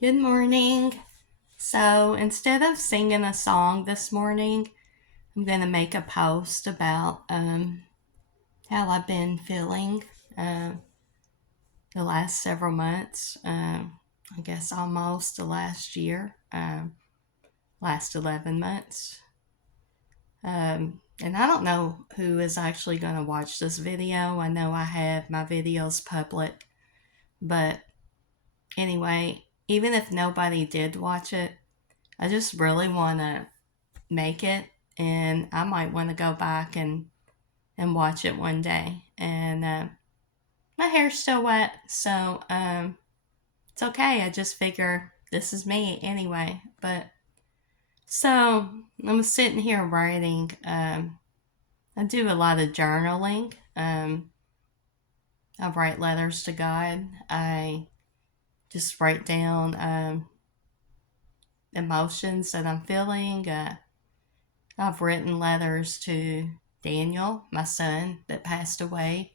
Good morning. So instead of singing a song this morning, I'm going to make a post about how I've been feeling uh, the last several months. I guess almost the last year, last 11 months. And I don't know who is actually going to watch this video. I know I have my videos public, but anyway, even if nobody did watch it, I just really want to make it, and I might want to go back and watch it one day. And my hair's still wet, so it's okay. I just figure this is me anyway. But so I'm sitting here writing. I do a lot of journaling. I write letters to God. I just write down emotions that I'm feeling. I've written letters to Daniel, my son, that passed away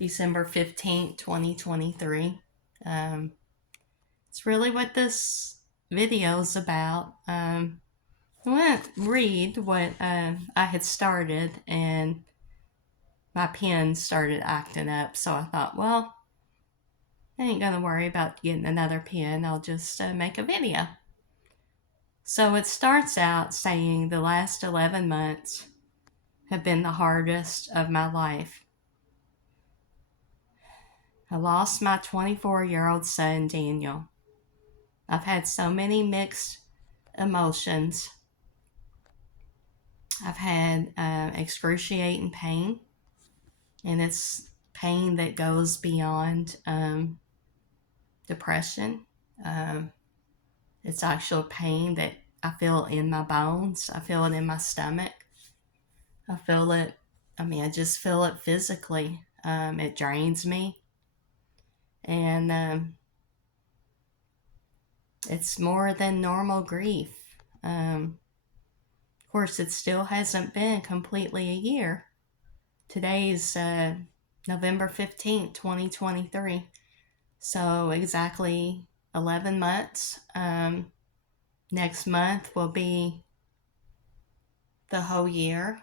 December 15th, 2023. Um, it's really what this video is about. I want to read what I had started, and my pen started acting up, so I thought, well, I ain't going to worry about getting another pen. I'll just make a video. So it starts out saying the last 11 months have been the hardest of my life. I lost my 24-year-old son, Daniel. I've had so many mixed emotions. I've had excruciating pain, and it's pain that goes beyond depression. Um, it's actual pain that I feel in my bones. I feel it in my stomach. I feel it, I just feel it physically. It drains me. And it's more than normal grief. Of course, it still hasn't been completely a year. Today's November 15th, 2023. So, exactly 11 months. Next month will be the whole year.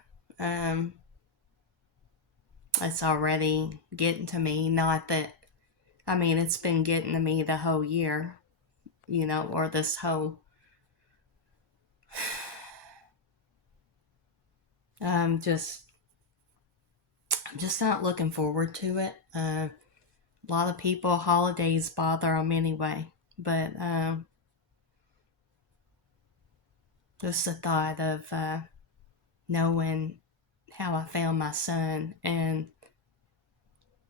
It's already getting to me. Not that, it's been getting to me the whole year, or this whole. I'm just not looking forward to it. A lot of people, holidays bother them anyway, but just the thought of knowing how I found my son, and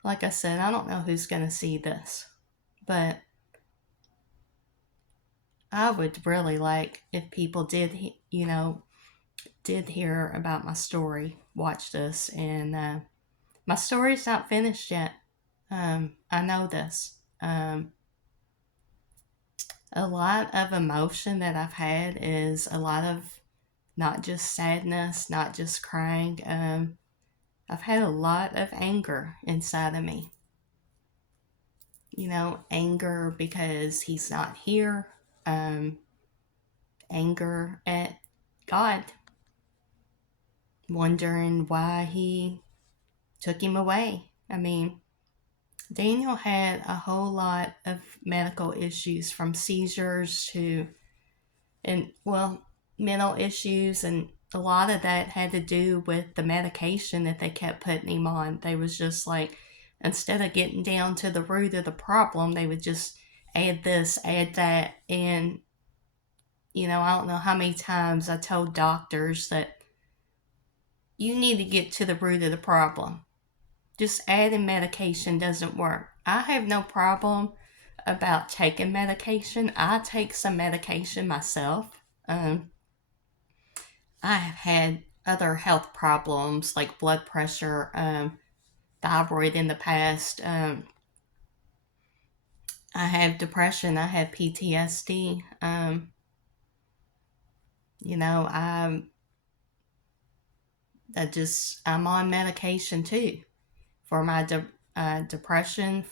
like I said, I don't know who's going to see this, but I would really like if people did hear about my story, watch this, and my story's not finished yet. I know this. A lot of emotion that I've had is a lot of not just sadness, not just crying. I've had a lot of anger inside of me. Anger because he's not here. Anger at God, wondering why he took him away. Daniel had a whole lot of medical issues, from seizures to, mental issues, and a lot of that had to do with the medication that they kept putting him on. They was just like, instead of getting down to the root of the problem, they would just add this, add that, and I don't know how many times I told doctors that you need to get to the root of the problem. Just adding medication doesn't work. I have no problem about taking medication. I take some medication myself. I have had other health problems like blood pressure, thyroid in the past. I have depression. I have PTSD. I'm on medication too for my depression.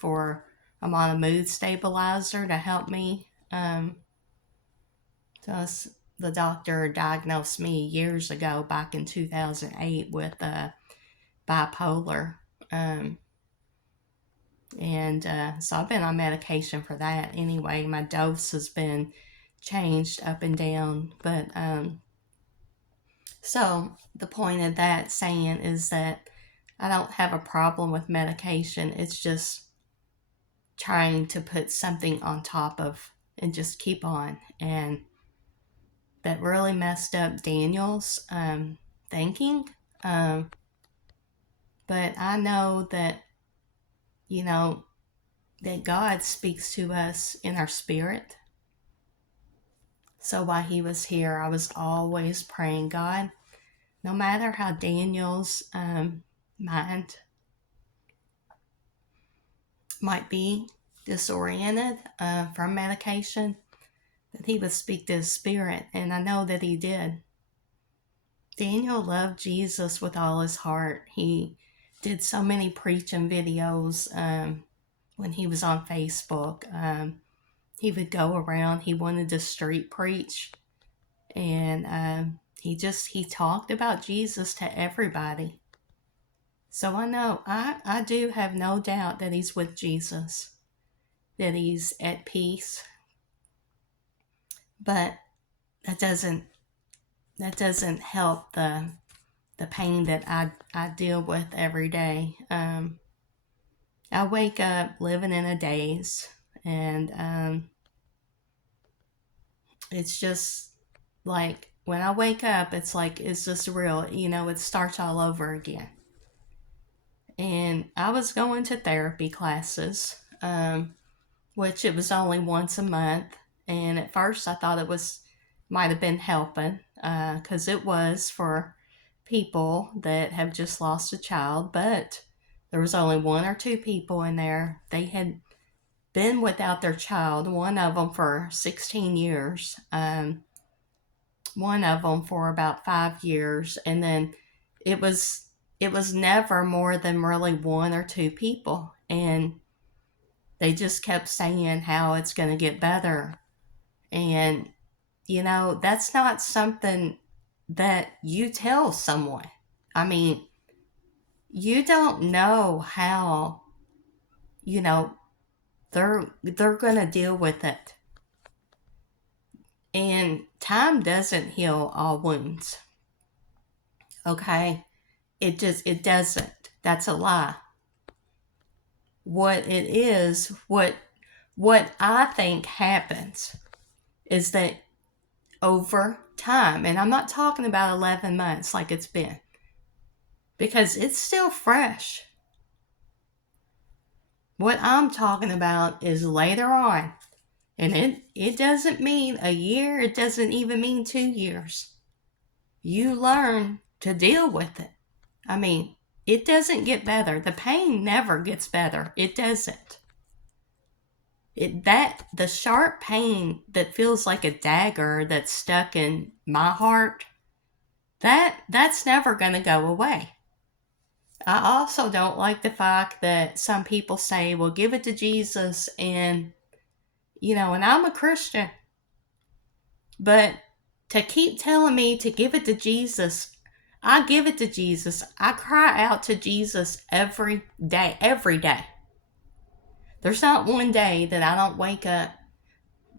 I'm on a mood stabilizer to help me So the doctor diagnosed me years ago, back in 2008, with bipolar. Um, and so I've been on medication for that anyway. My dose has been changed up and down. But so the point of that saying is that I don't have a problem with medication. It's just trying to put something on top of and just keep on. And that really messed up Daniel's thinking. Um, but I know that, you know, that God speaks to us in our spirit. So while he was here, I was always praying, God, no matter how Daniel's mind might be disoriented from medication, that he would speak to his spirit. And I know that he did. Daniel loved Jesus with all his heart. He did so many preaching videos when he was on Facebook. He would go around. He wanted to street preach. And he talked about Jesus to everybody. So I know, I do have no doubt that he's with Jesus, that he's at peace. But that doesn't help the pain that I deal with every day. I wake up living in a daze, and it's just like when I wake up, it's like, is this real? You know, it starts all over again. And I was going to therapy classes, which it was only once a month. And at first I thought might have been helping, because it was for people that have just lost a child. But there was only one or two people in there. They had been without their child, one of them for 16 years, one of them for about 5 years. And then it was never more than really one or two people. And they just kept saying how it's going to get better. And, you know, that's not something that you tell someone. I mean, you don't know how, you know, they're going to deal with it. And time doesn't heal all wounds. Okay? It doesn't. That's a lie. What it is, what I think happens is that over time, and I'm not talking about 11 months like it's been, because it's still fresh. What I'm talking about is later on. And it doesn't mean a year, it doesn't even mean 2 years. You learn to deal with it. I mean, it doesn't get better. The pain never gets better. It doesn't. The sharp pain that feels like a dagger that's stuck in my heart, that's never going to go away. I also don't like the fact that some people say, well, give it to Jesus, and, you know, and I'm a Christian, but to keep telling me to give it to Jesus, I give it to Jesus. I cry out to Jesus every day, every day. There's not one day that I don't wake up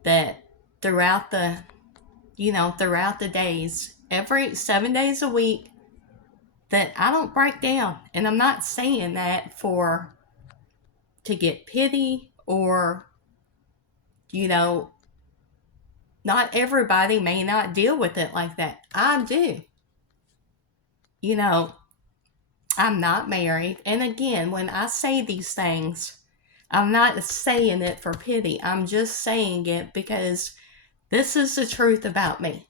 that throughout the days, every 7 days a week, that I don't break down. And I'm not saying that to get pity or, you know, not everybody may not deal with it like that. I do. You know, I'm not married. And again, when I say these things, I'm not saying it for pity. I'm just saying it because this is the truth about me.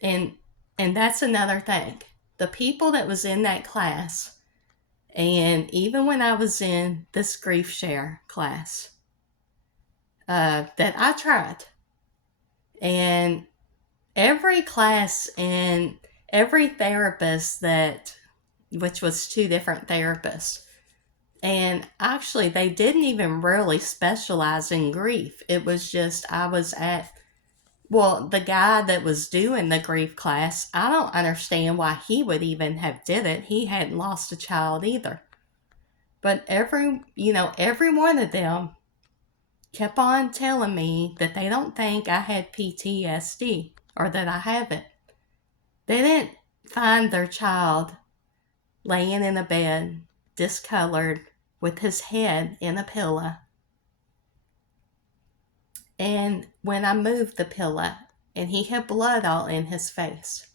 And that's another thing. The people that was in that class, and even when I was in this grief share class, that I tried, and every class and every therapist which was 2 different therapists, And actually, they didn't even really specialize in grief. It was just, I was at, well, the guy that was doing the grief class, I don't understand why he would even have did it. He hadn't lost a child either. But every one of them kept on telling me that they don't think I had PTSD or that I have it. They didn't find their child laying in a bed, discolored, with his head in a pillow. And when I moved the pillow, and he had blood all in his face.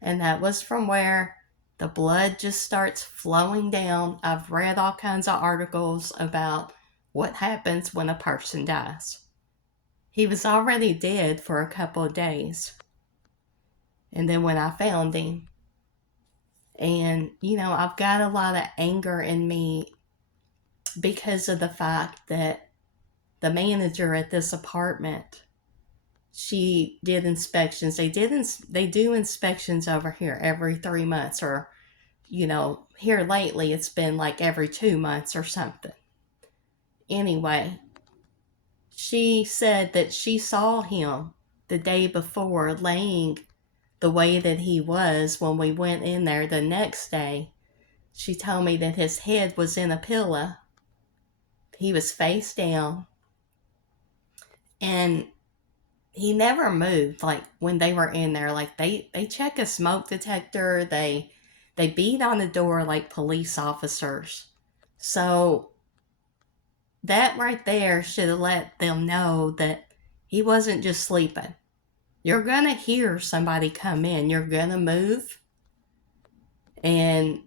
And that was from where the blood just starts flowing down. I've read all kinds of articles about what happens when a person dies. He was already dead for a couple of days. And then when I found him, and I've got a lot of anger in me because of the fact that the manager at this apartment, she did inspections. They do inspections over here every 3 months, or here lately it's been like every 2 months or something. Anyway, she said that she saw him the day before laying the way that he was when we went in there the next day. She told me that his head was in a pillow. He was face down. And he never moved, like when they were in there. Like they check a smoke detector. They beat on the door like police officers. So that right there should have let them know that he wasn't just sleeping. You're going to hear somebody come in. You're going to move. And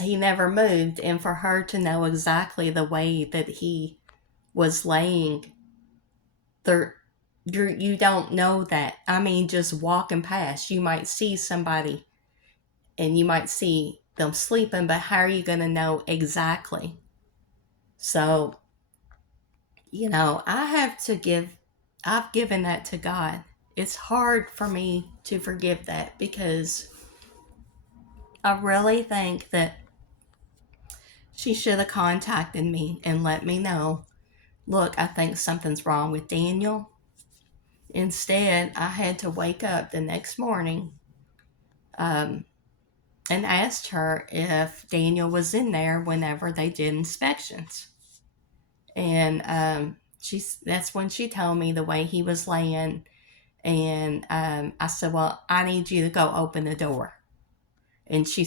he never moved. And for her to know exactly the way that he was laying, you don't know that. I mean, just walking past, you might see somebody and you might see them sleeping, but how are you going to know exactly? So, I've given that to God. It's hard for me to forgive that because I really think that she should have contacted me and let me know, look, I think something's wrong with Daniel. Instead, I had to wake up the next morning and asked her if Daniel was in there whenever they did inspections. And that's when she told me the way he was laying. And I said, well, I need you to go open the door. And she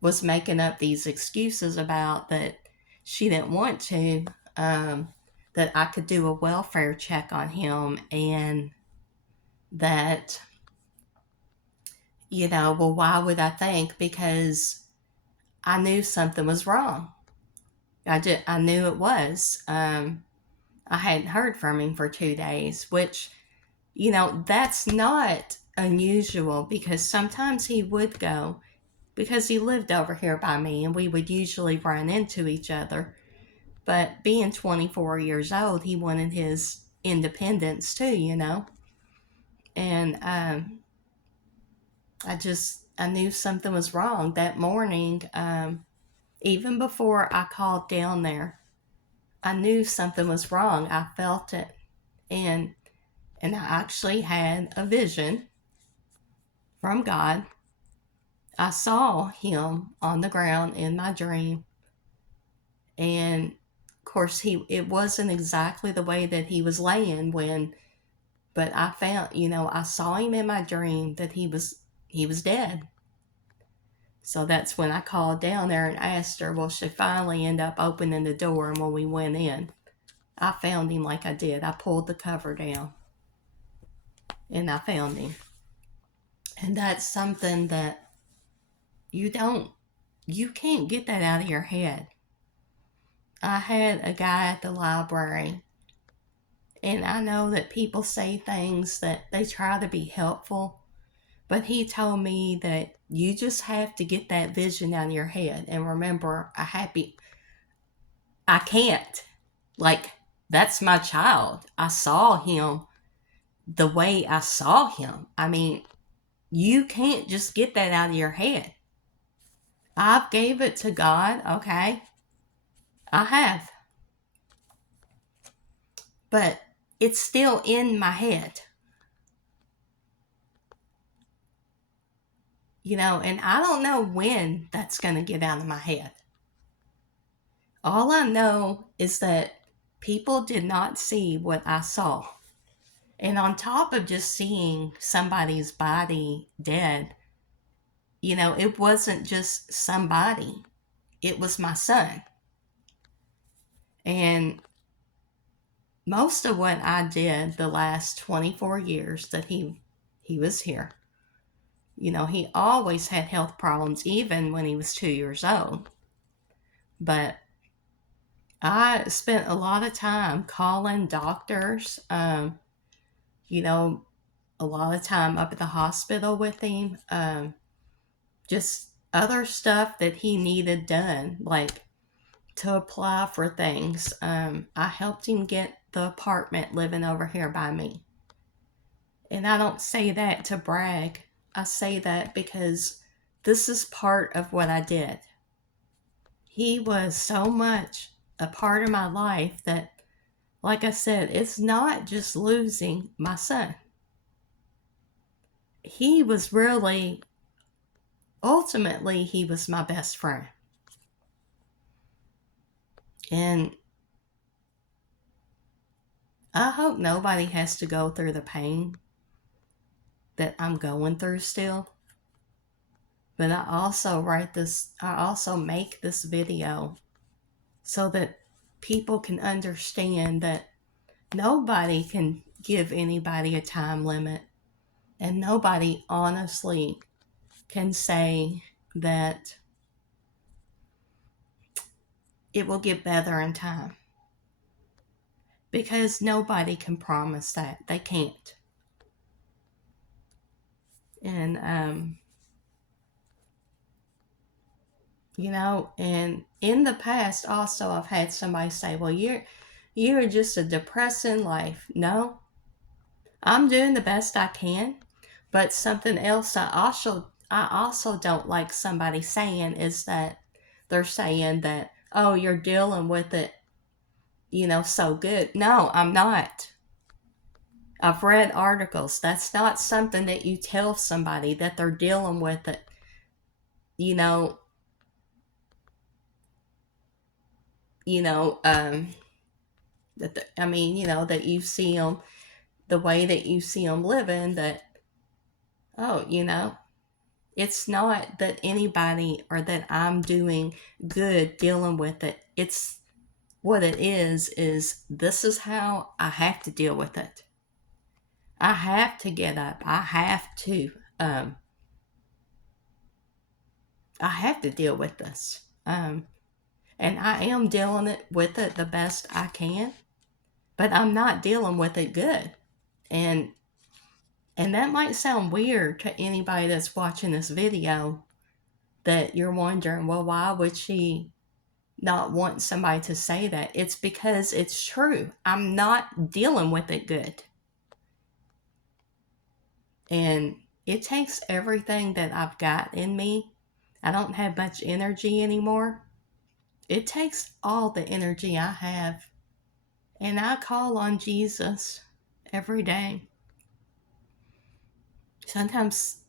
was making up these excuses about that she didn't want to, that I could do a welfare check on him, and that, well, why would I think? Because I knew something was wrong. I knew it was. I hadn't heard from him for 2 days, which, that's not unusual because sometimes he would go, because he lived over here by me and we would usually run into each other. But being 24 years old, he wanted his independence too. And I knew something was wrong that morning. Even before I called down there, I knew something was wrong. I felt it. And I actually had a vision from God. I saw him on the ground in my dream. And of course it wasn't exactly the way that he was laying but I found, I saw him in my dream that he was dead. So that's when I called down there and asked her. Well, she finally ended up opening the door, and when we went in, I found him like I did. I pulled the cover down and I found him. And that's something that you can't get that out of your head. I had a guy at the library, and I know that people say things that they try to be helpful, but he told me that you just have to get that vision out of your head and remember I can't. Like, that's my child. I saw him the way I saw him. I mean, you can't just get that out of your head. I've gave it to God, okay? I have. But it's still in my head. And I don't know when that's going to get out of my head. All I know is that people did not see what I saw. And on top of just seeing somebody's body dead, it wasn't just somebody, it was my son. And most of what I did the last 24 years that he was here, he always had health problems, even when he was 2 years old. But I spent a lot of time calling doctors, a lot of time up at the hospital with him, just other stuff that he needed done, like to apply for things. I helped him get the apartment living over here by me. And I don't say that to brag. I say that because this is part of what I did. He was so much a part of my life that, like I said, it's not just losing my son. He was really, ultimately, he was my best friend. And I hope nobody has to go through the pain that I'm going through still. But I also make this video so that people can understand that nobody can give anybody a time limit, and nobody honestly can say that it will get better in time, because nobody can promise that. They can't. And and in the past also I've had somebody say, well, you're just a depressing life. No, I'm doing the best I can. But something else I also don't like somebody saying is that they're saying that, oh, you're dealing with it, so good. No, I'm not. I've read articles. That's not something that you tell somebody, that they're dealing with it. You know, that you see them the way that you see them living. That, oh, it's not that anybody or that I'm doing good dealing with it. It's what it is this is how I have to deal with it. I have to get up. I have to deal with this. And I am dealing with it the best I can, but I'm not dealing with it good. And that might sound weird to anybody that's watching this video, that you're wondering, well, why would she not want somebody to say that? It's because it's true. I'm not dealing with it good. And it takes everything that I've got in me. I don't have much energy anymore. It takes all the energy I have. And I call on Jesus every day. Sometimes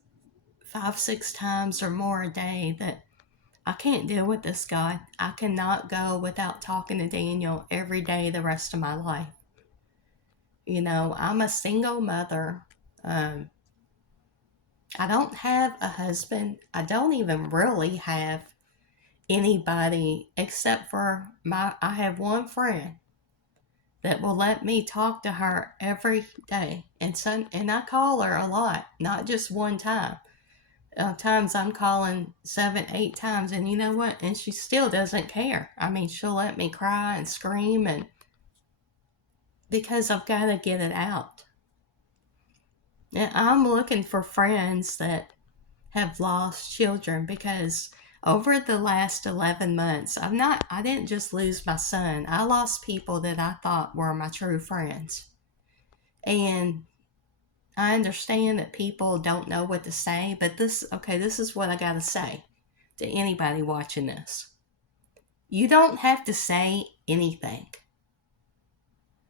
5, 6 times or more a day, that I can't deal with this, God. I cannot go without talking to Daniel every day the rest of my life. I'm a single mother. I don't have a husband. I don't even really have anybody except for I have one friend that will let me talk to her every day. And I call her a lot, not just one time. Times I'm calling 7, 8 times, and you know what? And she still doesn't care. I mean, she'll let me cry and scream, and because I've got to get it out. And I'm looking for friends that have lost children, because over the last 11 months, I didn't just lose my son. I lost people that I thought were my true friends. And I understand that people don't know what to say, but this is what I got to say to anybody watching this. You don't have to say anything.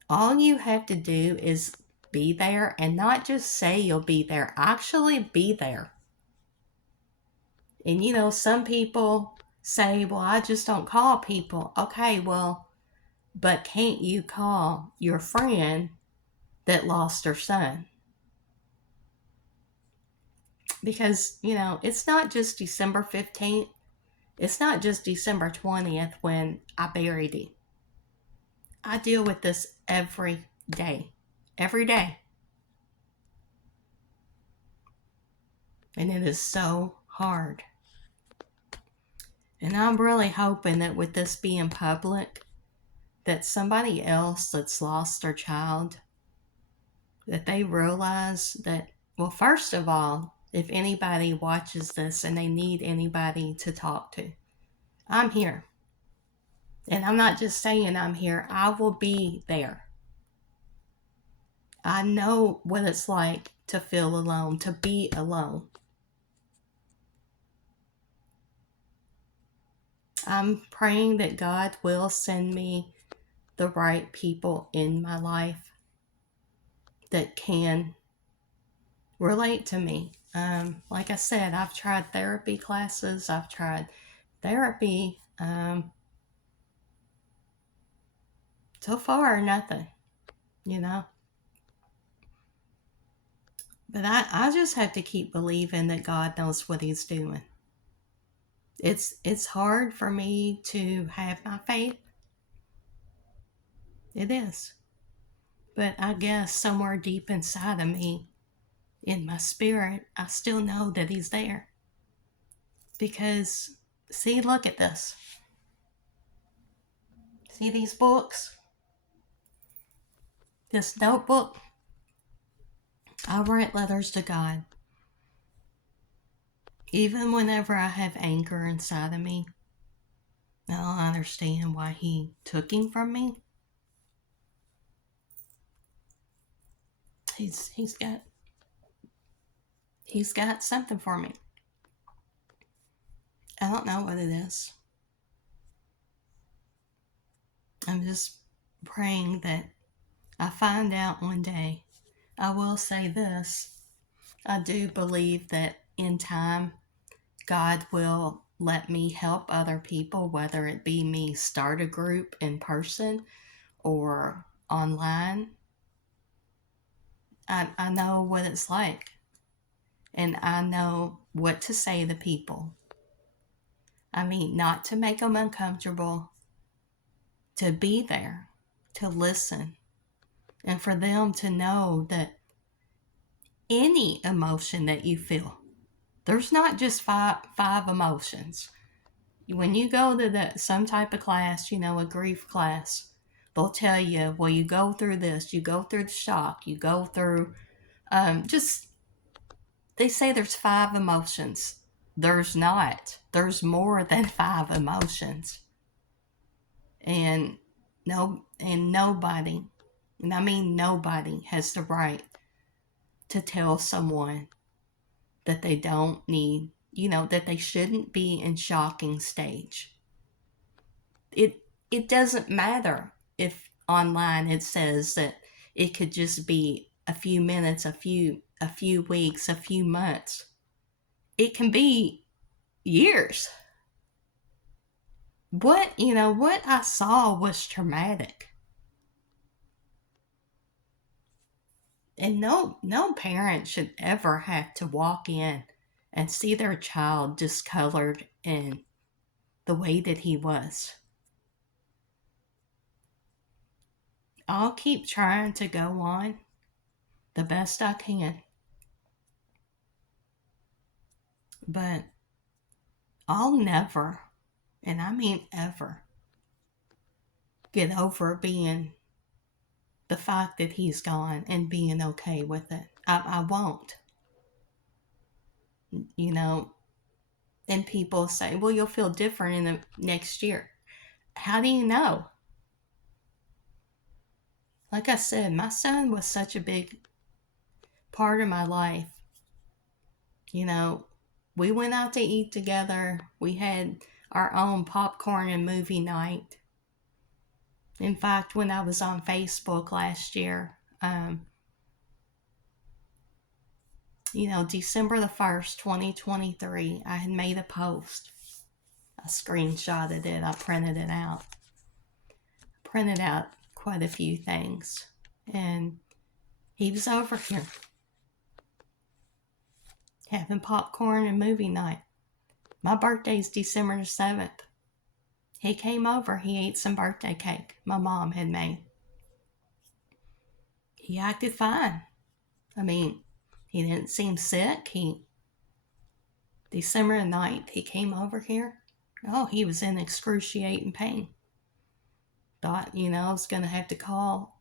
All you have to do is be there, and not just say you'll be there, actually be there. And some people say, well, I just don't call people. Okay, well, but can't you call your friend that lost her son? Because, it's not just December 15th. It's not just December 20th when I buried him. I deal with this every day. Every day. And it is so hard. And I'm really hoping that with this being public, that somebody else that's lost their child, that they realize that, well, first of all, if anybody watches this and they need anybody to talk to, I'm here. And I'm not just saying I'm here, I will be there. I know what it's like to feel alone, to be alone. I'm praying that God will send me the right people in my life that can relate to me. Like I said, I've tried therapy classes, I've tried therapy. So far, nothing, you know. But I just have to keep believing that God knows what He's doing. It's hard for me to have my faith. It is. But I guess somewhere deep inside of me, in my spirit, I still know that He's there. Because, see, look at this. See these books? This notebook? I write letters to God. Even whenever I have anger inside of me, I don't understand why He took him from me. He's got something for me. I don't know what it is. I'm just praying that I find out one day. I will say this. I do believe that in time, God will let me help other people, whether it be me start a group in person or online. I know what it's like. And I know what to say to people. I mean, not to make them uncomfortable, to be there, to listen, and for them to know that any emotion that you feel, there's not just five emotions. When you go to some type of class, a grief class, they'll tell you, well, you go through this, you go through the shock, you go through they say there's 5 emotions. There's not. There's more than 5 emotions. And nobody, and I mean nobody, has the right to tell someone that they don't need, that they shouldn't be in shocking stage. It doesn't matter if online it says that it could just be a few minutes, a few weeks, a few months. It can be years. What I saw was traumatic. And no parent should ever have to walk in and see their child discolored in the way that he was. I'll keep trying to go on the best I can. But I'll never, and I mean ever, get over being the fact that he's gone and being okay with it. I won't. And people say, well, you'll feel different in the next year. How do you know? Like I said, my son was such a big part of my life. we went out to eat together. We had our own popcorn and movie night. In fact, when I was on Facebook last year, December the 1st, 2023, I had made a post. I screenshotted it. I printed it out. Printed out quite a few things. And he was over here having popcorn and movie night. My birthday's December the 7th. He came over. He ate some birthday cake my mom had made. He acted fine. I mean, he didn't seem sick. December the 9th, he came over here. Oh, he was in excruciating pain. Thought, I was going to have to call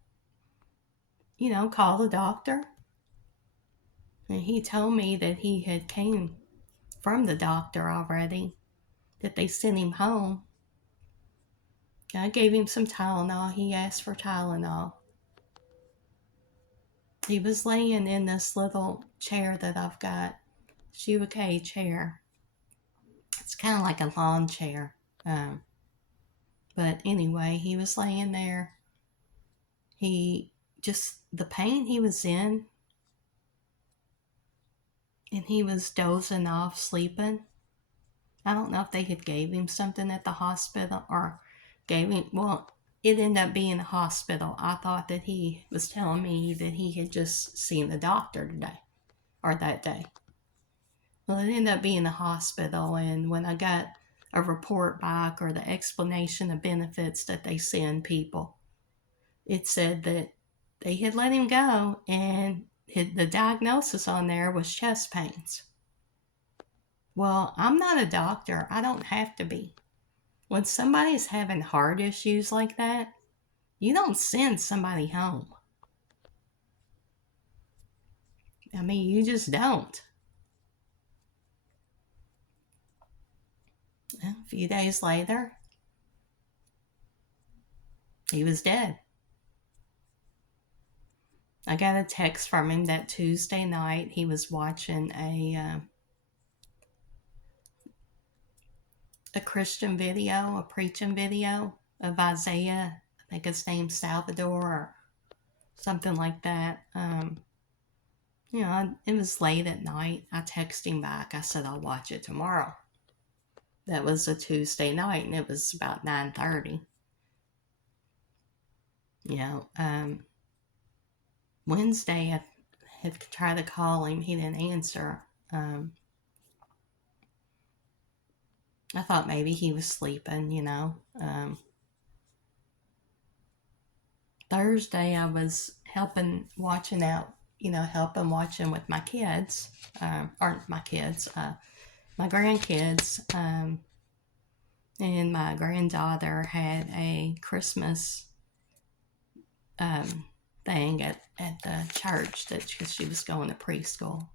the doctor. And he told me that he had came from the doctor already, that they sent him home. I gave him some Tylenol. He asked for Tylenol. He was laying in this little chair that I've got, Shuike chair. It's kind of like a lawn chair. But anyway, he was laying there. The pain he was in, and he was dozing off, sleeping. I don't know if they had gave him something at the hospital or it ended up being a hospital. I thought that he was telling me that he had just seen the doctor today or that day. Well, it ended up being a hospital, and when I got a report back or the explanation of benefits that they send people, it said that they had let him go, and the diagnosis on there was chest pains. Well, I'm not a doctor. I don't have to be. When somebody's having heart issues like that, you don't send somebody home. I mean, you just don't. A few days later, he was dead. I got a text from him that Tuesday night. He was watching a Christian video, a preaching video of Isaiah. I think his name's Salvador or something like that. It was late at night. I texted him back. I said, I'll watch it tomorrow. That was a Tuesday night, and it was about 9:30. Wednesday, I had tried to call him. He didn't answer. I thought maybe he was sleeping, Thursday, I was helping watching with my kids, or my kids, my grandkids, and my granddaughter had a Christmas thing at the church because she was going to preschool.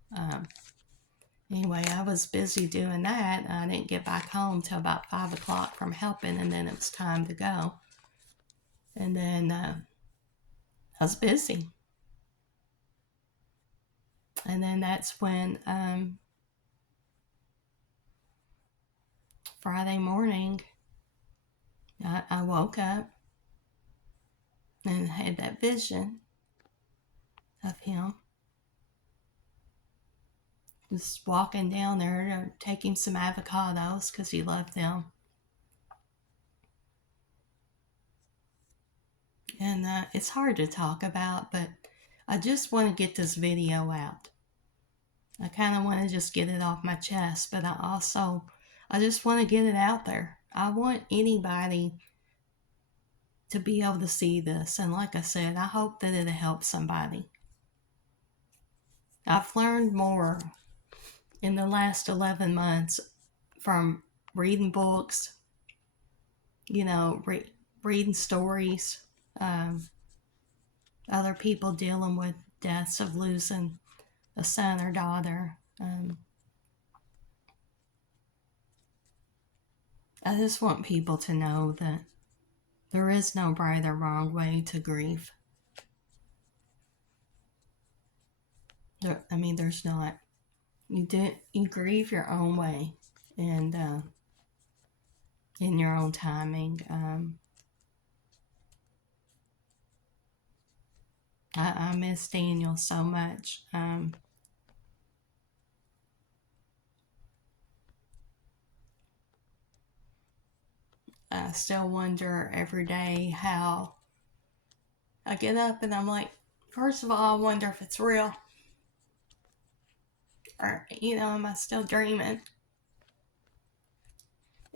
Anyway, I was busy doing that. I didn't get back home till about 5 o'clock from helping, and then it was time to go. And then I was busy. And then that's when Friday morning, I woke up and had that vision of him just walking down there taking some avocados because he loved them. And it's hard to talk about, but I just want to get this video out. I kind of want to just get it off my chest, but I just want to get it out there. I want anybody to be able to see this. And like I said, I hope that it'll help somebody. I've learned more in the last 11 months from reading books, reading stories, other people dealing with deaths of losing a son or daughter. I just want people to know that there is no right or wrong way to grieve. There's not. You grieve your own way, and in your own timing. I miss Daniel so much. I still wonder every day how I get up and I'm like, first of all, I wonder if it's real. Or, am I still dreaming?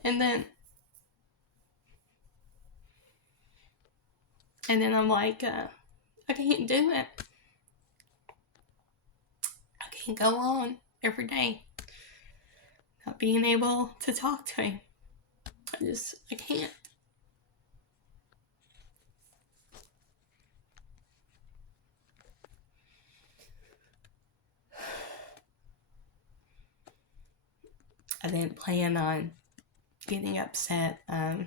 And then I'm like, I can't do it. I can't go on every day not being able to talk to him. I can't. I didn't plan on getting upset on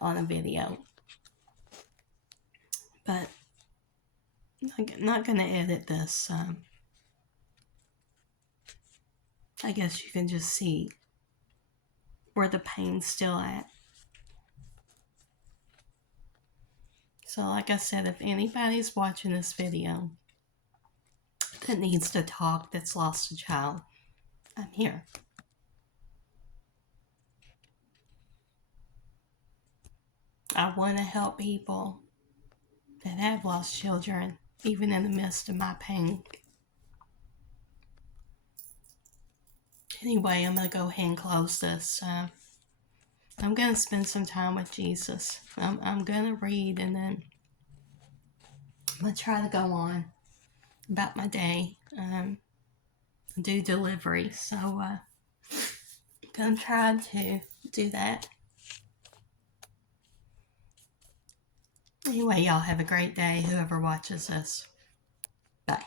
a video, but I'm not gonna edit this. I guess you can just see where the pain's still at. So like I said, if anybody's watching this video that needs to talk, that's lost a child, I'm here. I want to help people that have lost children, even in the midst of my pain. Anyway, I'm going to go ahead and close this. I'm going to spend some time with Jesus. I'm going to read, and then I'm going to try to go on about my day, do delivery. So I'm going to try to do that. Anyway, y'all have a great day, whoever watches this. Bye.